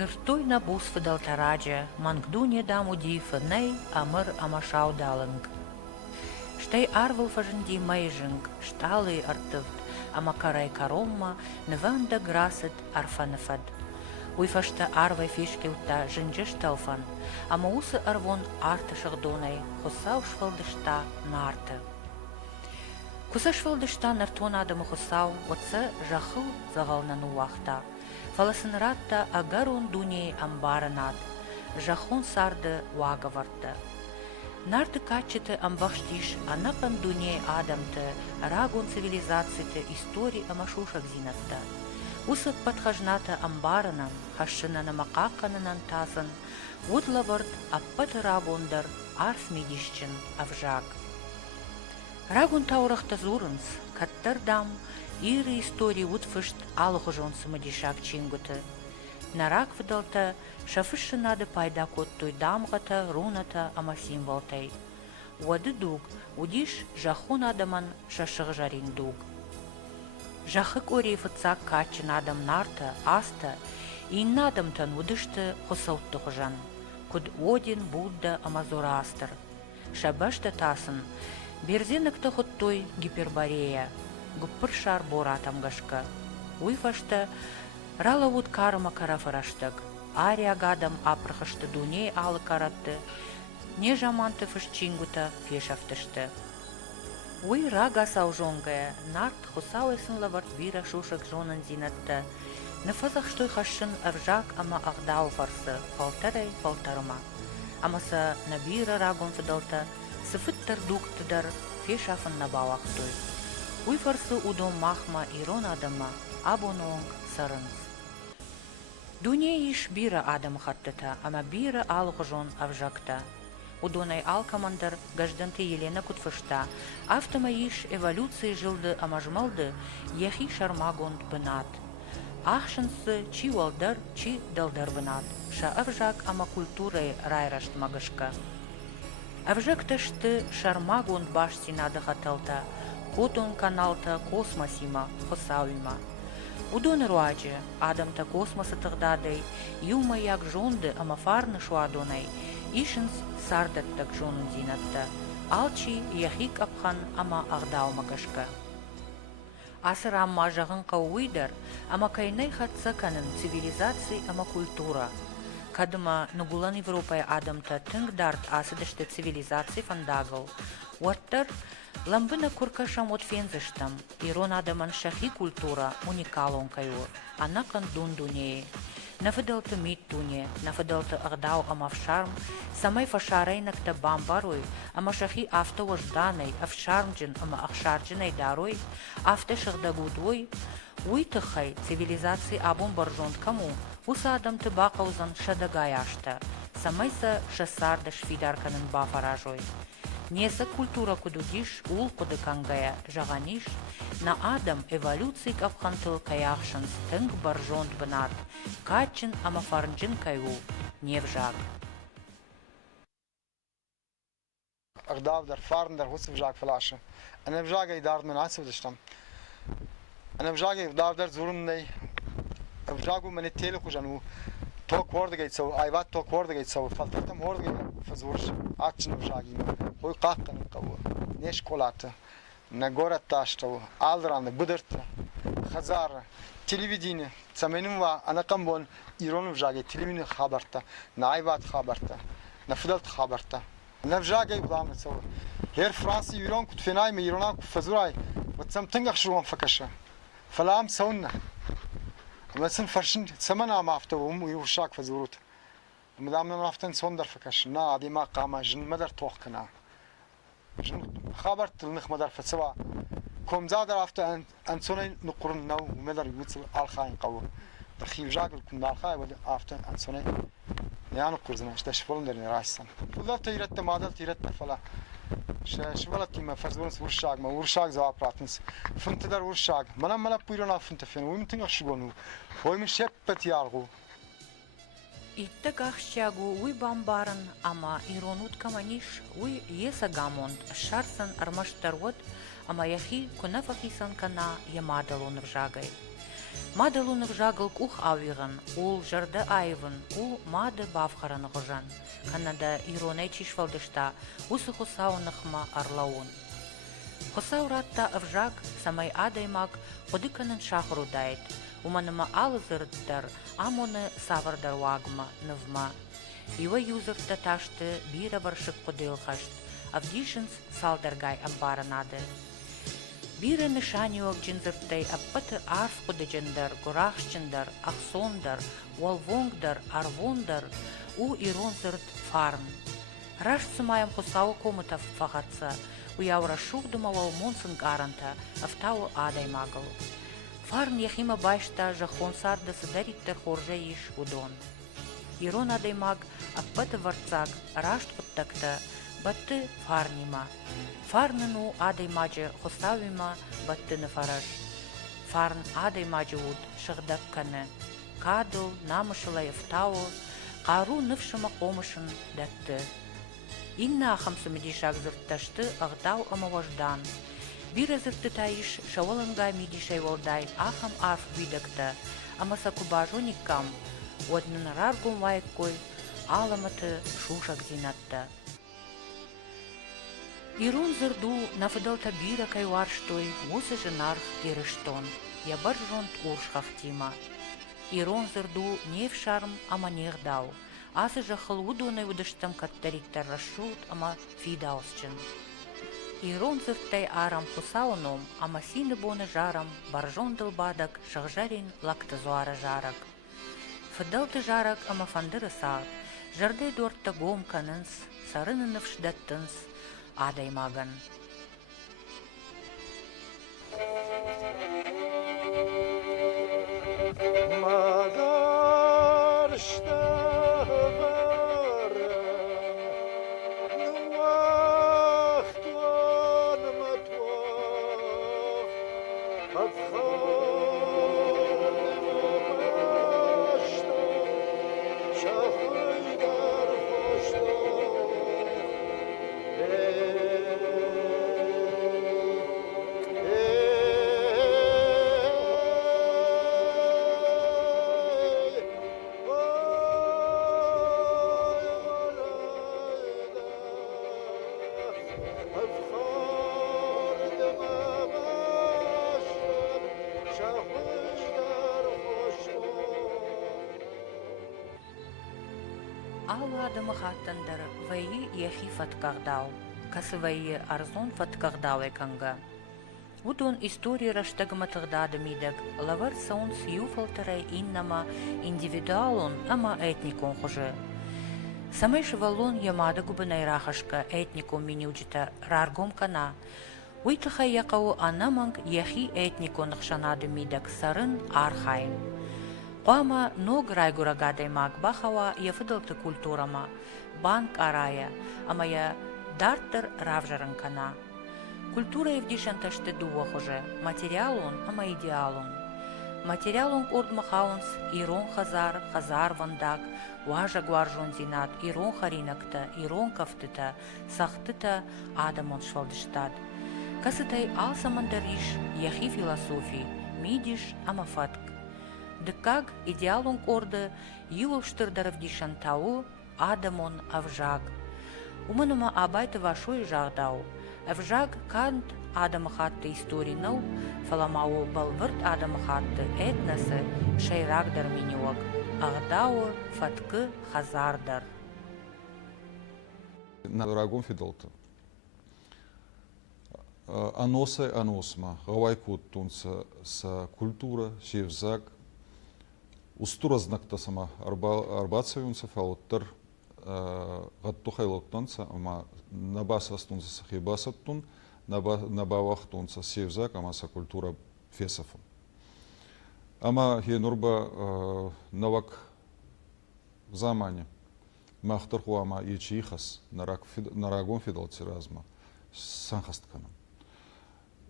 Zertui na bus fidalta raja, man gdunje damu die nee amr amashau dalang. Stei arvel die meijing, stali artuvt, amakarai karoma, nevanda graset arfanefad. Ui fasta arve fiskilta jinjistelfan, ama usse arvon arteshagdonei, hosaushvaldesta naarte. Кусашвалдышта нартона адамы хусау, отса жахыл загалнану вахта. Фаласынратта агарун дуней амбаранат, жахон сарды вагаварта. Нарты качеты амбахштиш, анакан дуней адамты, рагун цивилизацийты истории амашушак зинатта. Усак подхажната амбаранан, хашына намакакананан тасан, удлаварт аппаты рагундар, арф медишчин авжак. Рагун таурахта зурынс, каттардам, иры истории утфышт алғыжон сымадишак чингуты. Нарак выдалта, шафышы нады пайда коттой дамғата, руната ама символтай. Уады дуг, удиш жахун адаман шашығы жарин дуг. Жахык ори фыцак качын адам нарта, аста, ин адамтан удышты хосаутты хожан. Куд Один, Будда ама Зороастр. Шабашта тасын, Берзенекті құттой Гиперборея, гүппір шар боратам гашка. Уйфашта ралавуд карыма карафараштаг, ария гадам апрахашты дуней алы каратты, не жаманты фышчингута фешафтышты. Уй рага саужонгая, нарт хусауэсын лаварт вира шушак жонан зинатты, нефазах штой хашын авжак ама агдау фарсы, фалтарай фалтарыма. Амаса набира рагон фидалта, Сыфыттар дуктыдар фешафын на бауақтой. Уйфарсы удом махма ирон адама, абононг сарынс. Дуне иш бира адам хаттыта, ама бира алғыжон авжакта. Удонай алкамандар гажданты Елена кутфышта, автома иш эволюции жылды амажмалды, яхи шармагонд бынат. Ахшынсы чи валдар, чи далдар бынат. Ша авжак ама культурай райрашт магышка. Авжактышты шармагон башти нады хаталта, котон каналта космосима хосауима. Удон руаджи, адамта космоса тыгдадай, юма як жонды амафарны шуадонай, ишинс сардаттак жонын зинатта, алчи яхик апхан ама агдау магашка. Асыр амма жағын қауыйдар, ама кайнай хатсаканын цивилизации ама культура. Кадыма нугулан Европай адамта тыңдарт асыдышты цивилизации фандагыл. Уаттар ламбына куркашам от фензыштам, ирон адаман шахи культура уникалон кайу, анакан дун дунее. Нафыдалты мит дуне, нафыдалты агдау амавшарм, самай фашарайнакта бамбаруй, ама шахи автовожданай, авшармджин ама ахшарджинай даруй, авте шагдагудуй, уйтыхай цивилизации абон баржон кому, уса адамты бақаузан шадагаяшта, самайса шасарда швидарканын бафаражой. Неса культура кудудиш ул куды кангая жағаниш, на адам эволюций капхантыл каяхшын стынг баржонт бынат, качын амафарнджин кайу, невжак. Агдавдар, фарндар, хусывжак флаша. Аневжага и дард мен асывдыштам. Аневжага и давдар зурунней. Авжагу мене теле хужану. Ток вордагайцау, айват ток вордагайцау, фалтартам вордагай фазурш, атчин авжаги. Ой какканын каву. Неш колата. На город таштау, алдраны, быдырты, хазара, телевидение. Цаменува анакамбон ирон авжаги, телевидение хабарта, на айват хабарта, на фудалт хабарта. Навжага и вламнецау. Хер Франция ирон кут фенай ме ирона кут фазурай. Вот сам тынгах шуан факаша. Фалам саунна. مثلا فرشن سمنا ما أفتوهم ويوشاك فزورت مدامنا نافتن صندر فكش نا عادي ما قام جن مدر توقنا جن خبرت النخ مدر فسوا كم زاد رافت أن سوني نقرن نو مدر يوصل الخاين قوة تخيل جاكل كم دار خاي ودي رافت أن سوني يعني قرزنا إيش فلان درني راسا فلا تيرت مادل تيرت فلا شوالت كيما فزورنس ورشاق ما ورشاق زوا براتنس فهمت در ورشاق منا بيرونا فهمت فين ويمتن أشجونه هو من شبت يارغو Иттагах щагу уй бамбаран, ама иронут каманиш уй еса гамонд, шарсан армаштарвот, ама яхи кунафахисан кана ямадалон вжагай. Мадалуны вжагыл ух авиган, ул жарды айвын, у мады бавхараны ғыжан. Канада ироне чишвалдышта, усы хусауныхма арлаун. Хусауратта авжаг самай адаймак ходыканын шахру дайт. Уманыма алызырыттар, амоны савардар вагма, нывма. Ива юзырта ташты бира баршык кудылхашт, авдишынс салдаргай амбаранады. Бира нышаниок джинзыртай аппаты арф кудыджындар, гурахшчындар, ахсондар, уалвонгдар, арвондар, у иронзырт фарн. Раш сумаям хусау комытав фахатса, уяура шухдумалау монсын гаранта, автау адаймагыл. Фарн яхима байшта жахон сарда садариттер хоржа иш удон. Ирон адаймаг аппаты варцак, рашт куттакта, батты фарнима. Фарныну адаймаджы хусавима баттыны фараш. Фарн адаймаджы уд шыгдакканы. Кадыл намышылай эфтау, қару нывшыма қомышын датты. Инна ахамсы медишак зыртташты ағдау амаваждан. Бира зыртты таиш шавалынга медишай волдай ахам арф бидакта, амаса кубажониккам, однын раргум вайккой аламаты шушак зинатта. Ирун зырду нафыдалта бира кайварштой вусы жынарх ирыштон, ябар жонт уршхахтима. Ирон зырду нев шарм ама нехдау, асы жахыл удуны удыштам каттариттар рашут ама фидаусчын. Ирон зырттай арам хусауном, ама сины боны жарам, баржон дылбадак шахжарин лакты зуара жарак. Фыдалты жарак ама фандыры саат, жарды дорта гом канынс, сарынын вшдаттынс, адаймаган. Ала адымы хаттандар вайы яхи фаткагдау, касы вайы арзон фаткагдау эканга. Удон история раштагматыгдады мидак, лавар саун сьюфалтарай иннама индивидуалон, ама этникон хуже. Самай шевалон ямада губынай рахашка этникон минюджита раргом кана. Уйтахай яқау анаманг яхи этникон хшанады мидак сарын архайм. Қуама ног райгурагадай маг бахава я фыдалты культурама, банк арая, ама я дартыр равжаран кана. Культура евдишан ташты дуа хуже, материалун, ама идеалун. Материалун ордмахаунс, ирон хазар, хазар вандак, важа гваржон зинат, ирон харинакта, ирон кафтыта, сахтыта адамон швалдыштад. Касытай алсамандариш, яхи философи, мидиш, ама фатк. Дыкаг идеалун корды юлштырдаров дишантау адамон авжаг. Уманума абайты вашой жагдау. Авжаг кант адамы хатты историнау, фаламау балвырт адамы хатты этнасы шайрагдар минюак. Агдау фаткы хазардар. На дорогом фидолта. Аносы аносма, гавайкут тунца с культура, шевзак, устура знакта сама арбацевунца фауттер гаттухайлоктанца, ама набаса тунца сахибасаттун, набавах тунца шевзак, ама са культура фесафун. Ама хенурба навак в замане махтар хуама ичихас нарагон фидолци разма санхастканам.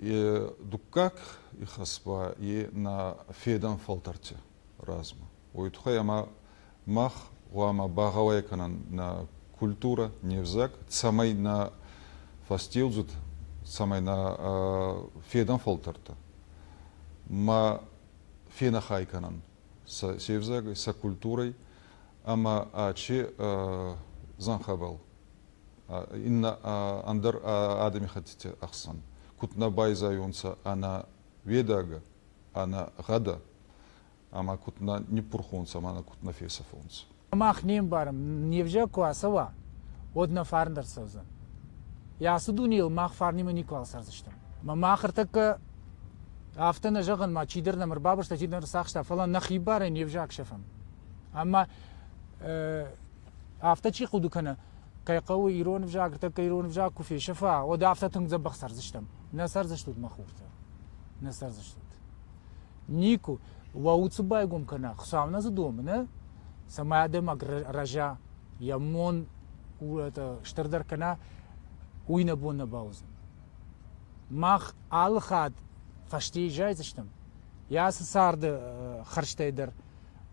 И дукак ихасва и на федан фалтарте разма. Уйтхай ама мах хуама багавайканан на культура невзак самай на фастилзут самай на федан фалтарта. Ма фена хайканан с севзагой, с культурой, ама ачи занхабал. Инна андер адами хотите ахсан. Кутна байзаюнца ана ведага, ана гада, ама кутна не пурхунца, ама кутна фесафунца. Мах ним барам, невже куасава, одна фарндер созан. Я судунил мах фарнима никвал сарзыштым. Махыр так афтана жаган ма чидер намыр бабышта чидер сахшта фалан нахибара невже акшафам. Ама афта чи худу кана كي قوي يرون فجاك تك يرون فجاك كوفي شفا ودافتا تنزبخ سرزشتم نسرزشتود مخورتا نسرزشتود نيكو ووتسبايغم كنا خصامنا زدومنا سما دمك رجا يمون وتا شتردر كنا وين بون باوزن ماخ الخاد فشتي جايزشتم ياس سارد خرشتيدر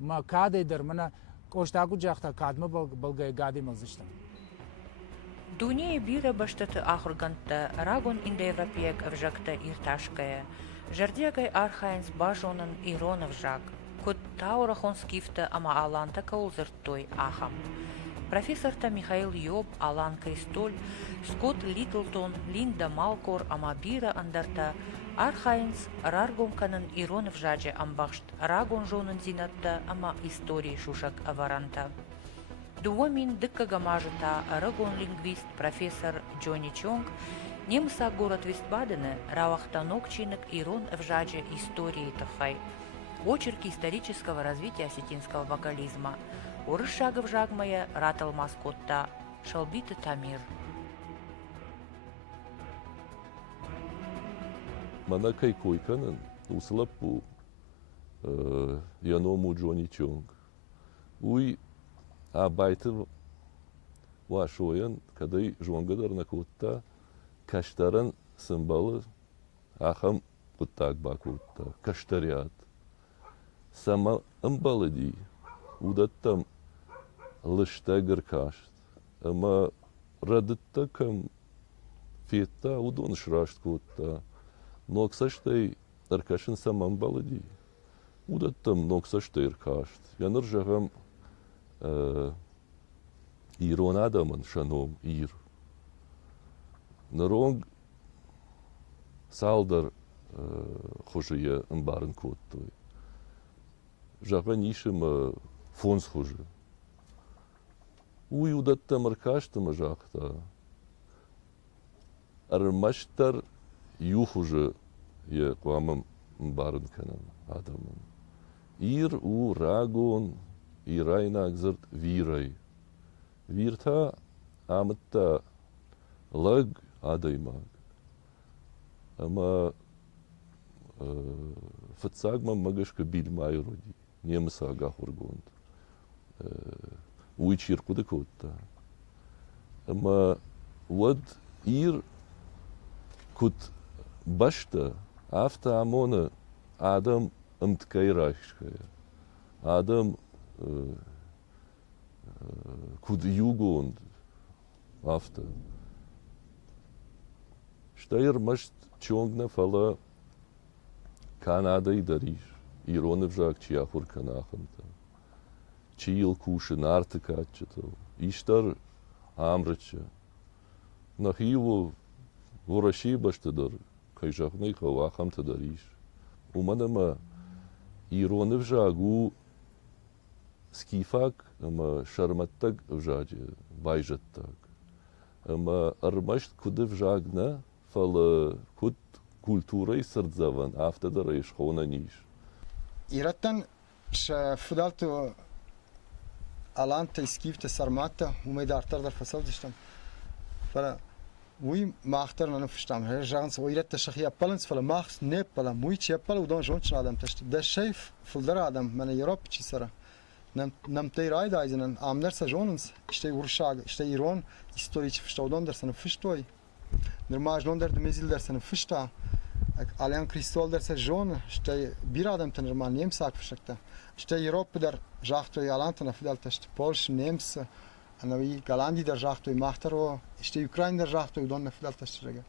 ما كاديدر منا كوشتاكو جاختا كادما بلغاي غادي مزشتم Дуния бира баштата ахурганта рагон индоевропеек авжакта ирташкая, жардягай архаинс бажонан ирон авжак, кот таурахон скифта ама аланта каулзертой ахам. Профессорта Михаил Йоб, Алан Кристоль, Скотт Литлтон, Линда Малкор ама бира андарта архаинс раргонканан ирон авжаджа амбахшт рагон жонан зинатта ама истории шушак аваранта. Дуомин дыкка гамажата рагон лингвист профессор Джонни Чонг немса город Вестбадена равахтанок чинок ирон вжаджа истории тахай. Очерки исторического развития осетинского вокализма. Урышага вжагмая ратал маскотта Шалбита Тамир. Манакай койканан услапу яному Джонни Чонг. Уй Абайтер вашоян, кадай жонгадар на кутта, каштаран символы ахам куттак бакутта, каштарят. Сама амбалади, удаттам лыштагар кашт, ама радытта кам фетта удон шрашт кутта, ноксаштай аркашин сам амбалади, удаттам ноксаштай аркашт, яныр жагам Ирон адаман шаном ир. Наронг салдар хожия амбарн коттой. Жага нишем фонс хожи. Уй удатта маркаштама жакта. Армаштар ю хожи я куамам амбарн канан адаман. Ир у рагон Ирайна гзырт вирай. Вирта амытта лаг адаймаг. Ама фатсагма магашка бильмай роди. Немса агахургонд. Уичир кудакотта. Ама вад ир кут башта афта амона адам амткайрашкая. Адам куд югонд афта. Штайр машт чонгна фала Канада и дариш. Ироны вжак чияхур канахамта. Чиил куши нарты качетал. Иштар амрача. Нахиво вораши баштадар. Кайжахны хавахамта дариш. Уманама ироны вжагу скифак, ама шарматтак вжаджи, байжаттак. Ама армашт куды вжагна, фала куд культурой сардзаван, автодара и шхона ниш. Ираттан ша фудалту аланта скифта сармата, умейдартар дар фасал диштам. Фала уй махтар на фштам. Жагнс уйратта шахия паланс фала махс не пала муй чепал удон жонч адам ташт. Да шейф фулдара адам мана Европа чисара. Nam tej rajdaisen am der sajonens işte urşag işte iron historisch verstaudan der sana fistoi der majnon der mezil der sana fista Alain Kristol der sajon işte bir adam tanır man nemsak fışakta işte Europa der jachto yalantana fidal test Polsch nems anavi galandi der jachto machtero işte Ukrayna der jachto don fidal test rega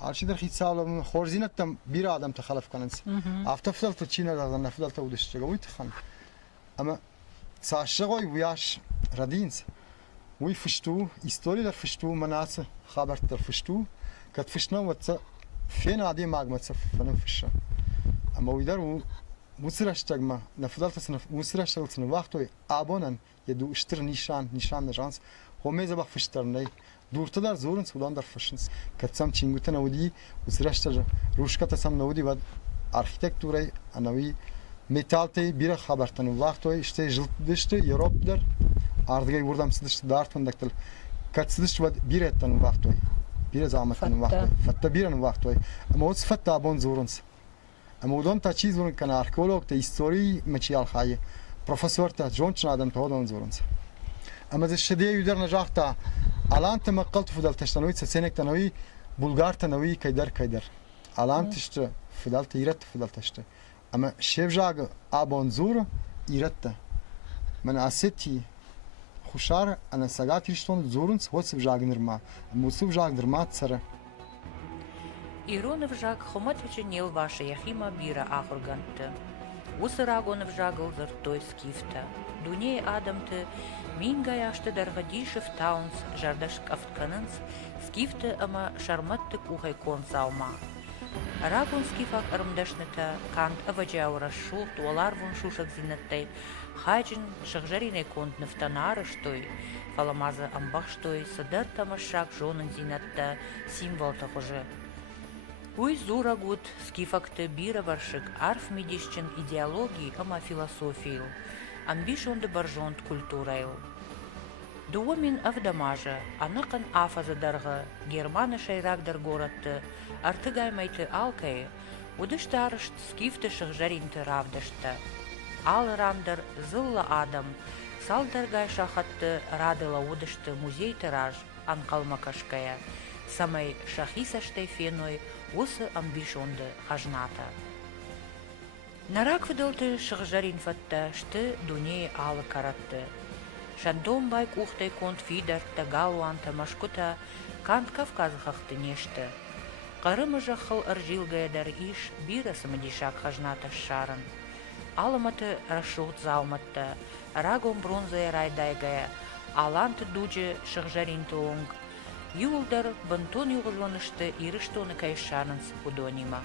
Arşider hitsavla horzinetten bir adam tahalaf kanıns. Hafta fıdalta Çin'e dağdan fıdalta uduşacak uytxan. Ama saşşagoy bu yaş radins. Uy fıştu, istoriler fıştu, manası habertler fıştu. Kat fışna vatsa fen adi magmatsa fanın fışa. Ama uydar bu sıraştagma nafıdalta sınıf, bu sıraştagma sınıf vaktoy abonan yedu iştir nişan jans. Homeza bak fıştarnay. Durtadar zorun sulandar fışins. Katsam çinguta navudi, bu sıraştar ruşkata sam navudi vad arhitekturay anavi metaltay bir habertanı vaktoy işte jıltıştı Europlar ardgay vurdam sıdıştı dartmandaktal. Kat sıdıştı vad bir ettanı vaktoy. Bir zahmetanı vaktoy. Fatta biranı vaktoy. Ama o sıfatta abon zoruns. Ama odon ta çiz zorun kana arkeolog ta istori meçiyal haye. Profesör ta jonçna adam ta odon zoruns. Ama ze şediye yüder najahta الان تمقلت فضل تشتنوي سنك تنوي بلغار تنوي كيدر الان تشت فضل تيرت فضل تشت اما شيف جاگ ابونزور يرت من اسيتي خوشار انا ساغات ريشتون زورنس هوسب جاگ نرما موسب جاگ نرما تسره Иронов жак хомат веченел ваша яхима бира ахурганты. Усырагонов жагыл зыртой скифта. Дуней адамты Минга яшты даргадишев таунс жардаш кафтканынс скифты ама шарматты кухай кон саума. Рагон скифак армдашныта кант аваджаура шул туалар вон шушак зинаттай хайджин шахжарине конт нафтанарыштой фаламаза амбахштой садар тамашак жонын зинатта символ тахуже. Уй зурагут скифакты бира варшик арф медишчин идеологии ама философию. Амбишонды баржонт культурайл. Дуомин авдамажа, анакан афазадарга, германы шайрагдар горатты, артыгаймайты алкай, удыштарышт скифты шахжаринты равдашты. Ал рандар зылла адам, салдаргай шахатты радыла удышты музей тираж, анкалмакашкая, самай шахисаштай феной, усы амбишонды хажната. Нарак выдалты шахжарин фатта, шты дуней алы каратты. Шандом байк ухтай конт фидарта галуанта машкута кант Кавказхахты нешты. Қарымы жақыл ыржилгаядар иш бирасы мадишак хажната шарын. Аламаты рашут зауматты, рагом бронзая райдайгая, аланты дуджи шахжаринты онг. Юлдар бантон юғыланышты ирыштоны кайшанынс худонима.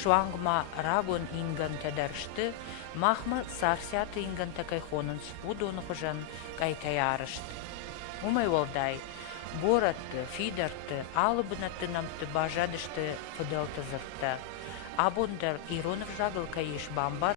Шуангма рагон инганта даршты, махма сарсяты инганта кайхонынс удоны хужан кайтаярышт. Умай волдай, боратты, фидарты, алыбынатты намты бажадышты фыдалты зыртты. Абондар Иронов жагыл кайыш бамбар